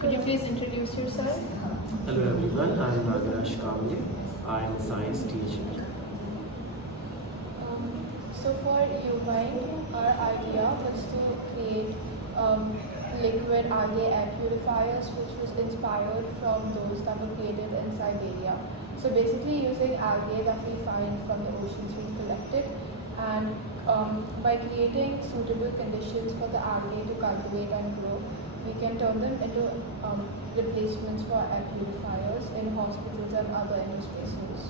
Could you please introduce yourself? Hello everyone, I am Nagaraj Kamble. I am a science teacher. So for Eumind, our idea was to create liquid algae air purifiers, which was inspired from those that were created in Siberia. So basically using algae that we find from the oceans we collected, and by creating suitable conditions for the algae to cultivate and grow, we can turn them into replacements for air purifiers in hospitals and other spaces.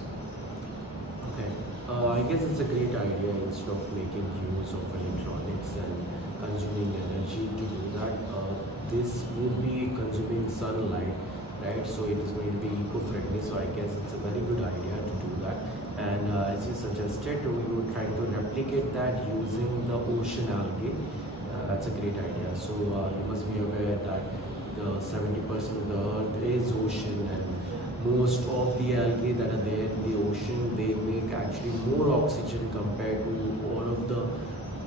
Okay, I guess it's a great idea instead of making use of electronics and consuming energy to do that. This would be consuming sunlight, right? So it is going to be eco-friendly. So I guess it's a very good idea to do that. And as you suggested, we would try to replicate that using the ocean algae. That's a great idea. So you must be aware that the 70% of the earth is ocean, and most of the algae that are there in the ocean, they make actually more oxygen compared to all of the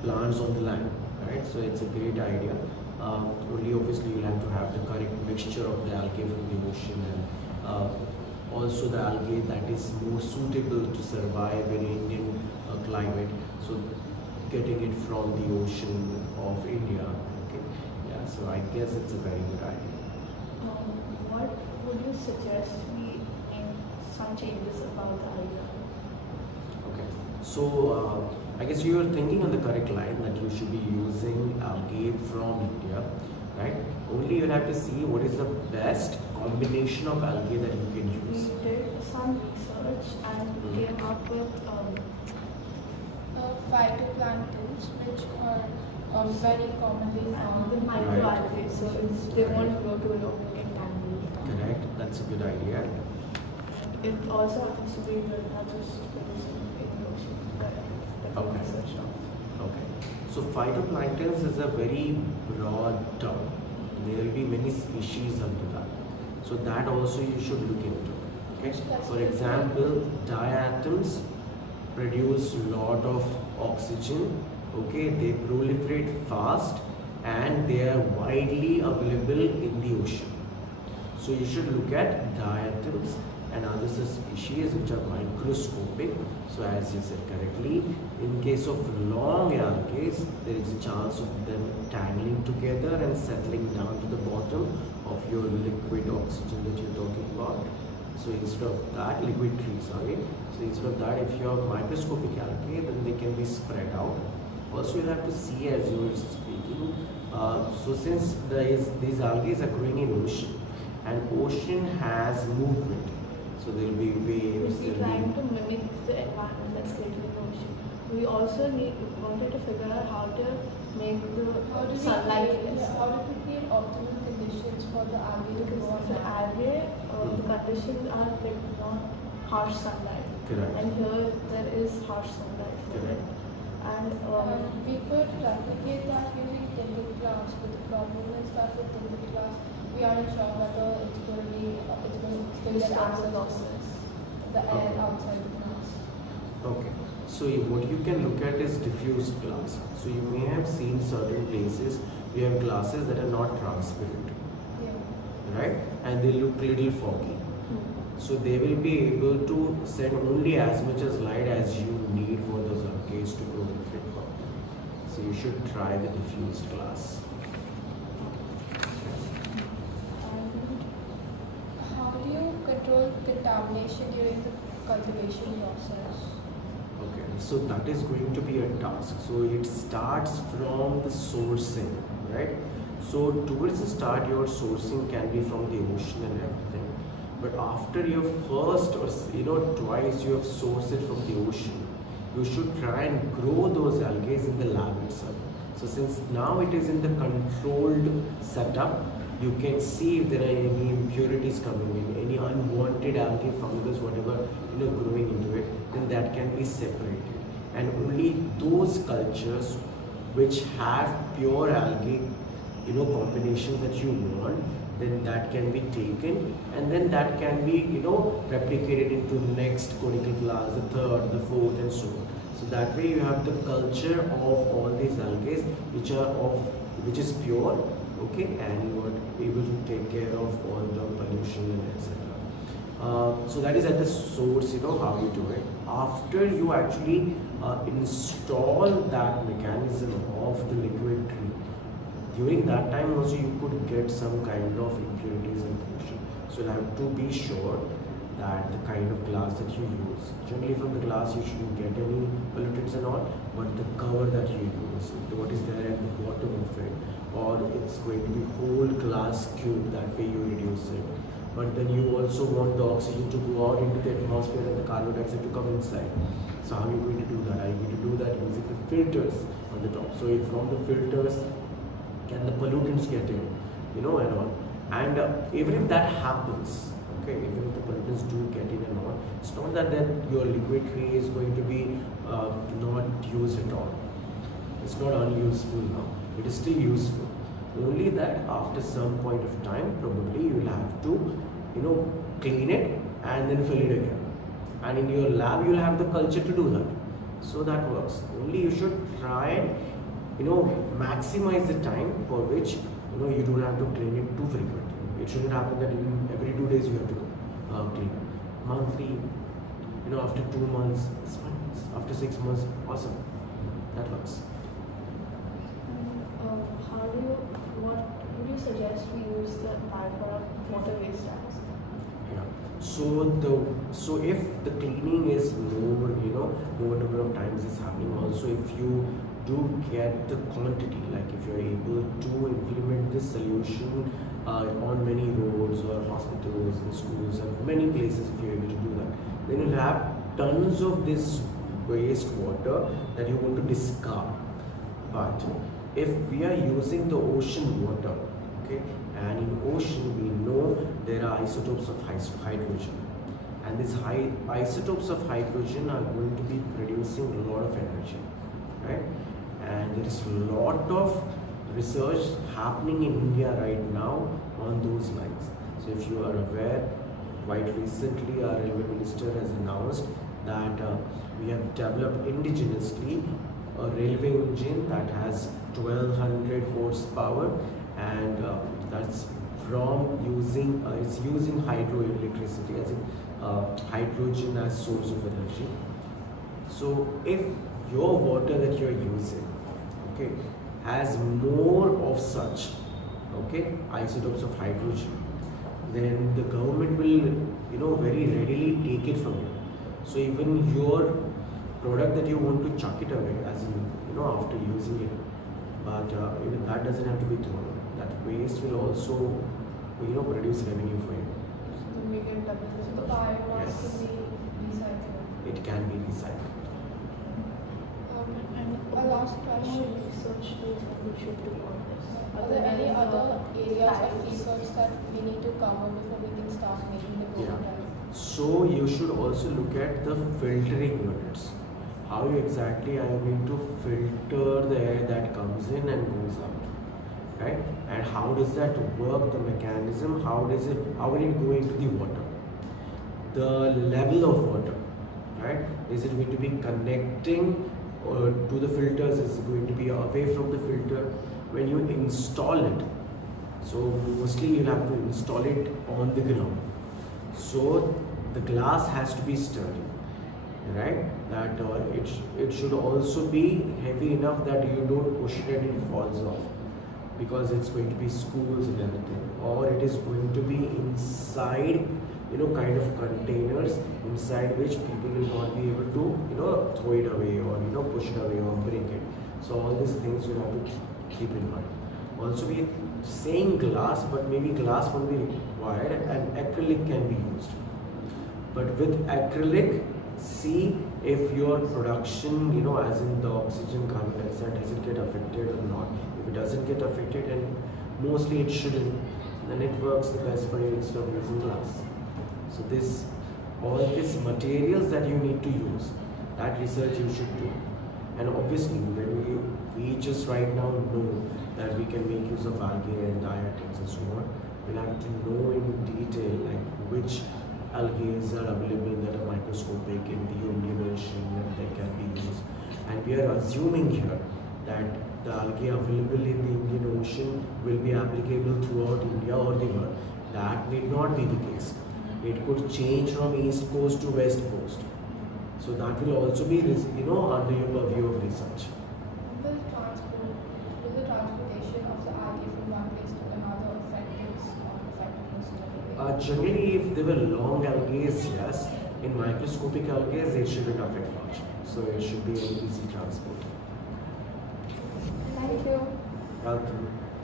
plants on the land, right? So it's a great idea. Only obviously you'll have to have the correct mixture of the algae from the ocean, and also the algae that is more suitable to survive in Indian climate. So getting it from the ocean of India. Okay, yeah. So I guess it's a very good idea. What would you suggest we make some changes about the idea? Okay, so I guess you are thinking on the correct line that you should be using algae from India, right? Only you have to see what is the best combination of algae that you can use. We did some research and came up with Phytoplanktons, which are very commonly found the in microalgae, so they won't grow to a low rectangle. Correct, that's a good idea. It also happens to be not just producing in the ocean, but Okay. research of. Okay, so phytoplanktons is a very broad term. There will be many species under that. So that also you should look into. Okay. For example, diatoms produce a lot of oxygen. Okay, they proliferate fast and they are widely available in the ocean. So you should look at diatoms and other such species which are microscopic. So as you said correctly, in case of long algae, there is a chance of them tangling together and settling down to the bottom of your liquid oxygen that you're talking about. So instead of that, liquid tree, sorry. So instead of that, if you have microscopic algae, then they can be spread out. Also, you have to see as you were speaking. So since these algae are growing in ocean, and ocean has movement, so there will be waves. We're trying to mimic the environment that's created in the ocean. We also wanted to figure out how to make the sunlight less. How do we create optimal conditions for the algae to grow on For land? algae, the conditions are like not harsh sunlight. Correct. And here there is harsh sunlight for it. Correct. And We could replicate that using timber glass, but the problem is that with timber glass, we aren't sure whether it's going to still get access to the air outside the glass. Okay. So what you can look at is diffused glass. So you may have seen certain places we have glasses that are not transparent, Yeah. right? And they look little foggy. So they will be able to send only as much as light as you need for those algae to proliferate properly. So you should try the diffused glass. How do you control contamination during the cultivation process? Okay, so that is going to be a task. So it starts from the sourcing, right? So towards the start, your sourcing can be from the ocean and everything. But after your first or twice you have sourced it from the ocean, you should try and grow those algae in the lab itself. So since now it is in the controlled setup, you can see if there are any impurities coming in, any unwanted algae, fungus, whatever growing into it, then that can be separated. And only those cultures which have pure algae, combination that you want, then that can be taken, and then that can be replicated into next conical flowers, the third, the fourth, and so on. So that way you have the culture of all these algae which is pure, okay, and you are able to take care of all the pollution and etc. So that is at the source, how you do it. After you actually install that mechanism of the liquid tree, during that time also you could get some kind of impurities and pollution. So you have to be sure that the kind of glass that you use, generally from the glass you shouldn't get any pollutants and all, but the cover that you use, what is there at the bottom of it, or it's going to be whole glass cube, that way you reduce it. But then you also want the oxygen to go out into the atmosphere and the carbon dioxide to come inside. So how are you going to do that? Are you going to do that using the filters on the top? So if from the filters, can the pollutants get in, and all. And even if that happens, okay, even if the pollutants do get in and all, it's not that your liquid tree is going to be not used at all. It's not unuseful now. It is still useful. Only that after some point of time, probably you will have to, clean it and then fill it again. And in your lab, you will have the culture to do that. So that works. Only you should try and, maximize the time for which, you don't have to clean it too frequently. It shouldn't happen that every 2 days you have to clean it. Monthly, after 2 months, it's fine. After 6 months, awesome. That works. What would you suggest we use the byproduct water waste as? Yeah. So if the cleaning is more, more number of times is happening. Also, if you do get the quantity, like if you are able to implement this solution on many roads or hospitals and schools and many places, if you're able to do that, then you'll have tons of this waste water that you want to discard. But if we are using the ocean water, okay, and in ocean we know there are isotopes of hydrogen, and these isotopes of hydrogen are going to be producing a lot of energy, right? And there is a lot of research happening in India right now on those lines. So if you are aware, quite recently our railway minister has announced that we have developed indigenously a railway engine that has 1200 horsepower, and that's from using it's using hydroelectricity, as in hydrogen as source of energy. So if your water that you are using, okay, has more of such, okay, isotopes of hydrogen, then the government will, very readily take it from you. So even your product that you want to chuck it away, as in, after using it, but even that doesn't have to be thrown away. That waste will also, produce revenue for you. So then we can double So the the biomass can be recycled. It can be recycled. And a last question. Research tools that we should do on this. Are there any other areas of research that we need to cover before we can start making the Yeah. prototype? So you should also look at the filtering units. How exactly are you going to filter the air that comes in and goes out, right? And how does that work? The mechanism. How will it go into the water? The level of water, right? Is it going to be connecting to the filters? Is it going to be away from the filter? When you install it, so mostly you'll have to install it on the ground. So the glass has to be sturdy, right? That it should also be heavy enough that you don't push it and it falls off, because it's going to be schools and everything, or it is going to be inside, kind of containers inside which people will not be able to, throw it away or push it away or break it. So all these things you have to keep in mind. Also, we are saying glass, but maybe glass won't be required and acrylic can be used. But with acrylic, see if your production, as in the oxygen, carbon dioxide, does it get affected or not. If it doesn't get affected, and mostly it shouldn't, then it works the best for you instead of using glass. So all these materials that you need to use, that research you should do. And obviously, when we just right now know that we can make use of algae and diatoms and so on, we'll have to know in detail like which algae are available that are microscopic in the human dimension and that can be used. And we are assuming here that the algae available in the Indian Ocean will be applicable throughout India or the world. That need not be the case. It could change from east coast to west coast. So that will also be, under your purview of research. Will the transportation of the algae from one place to another affect its effectiveness? Generally, if they were long algae, yes. In microscopic algae, it shouldn't affect much. So it should be an easy transport. Thank you. Welcome.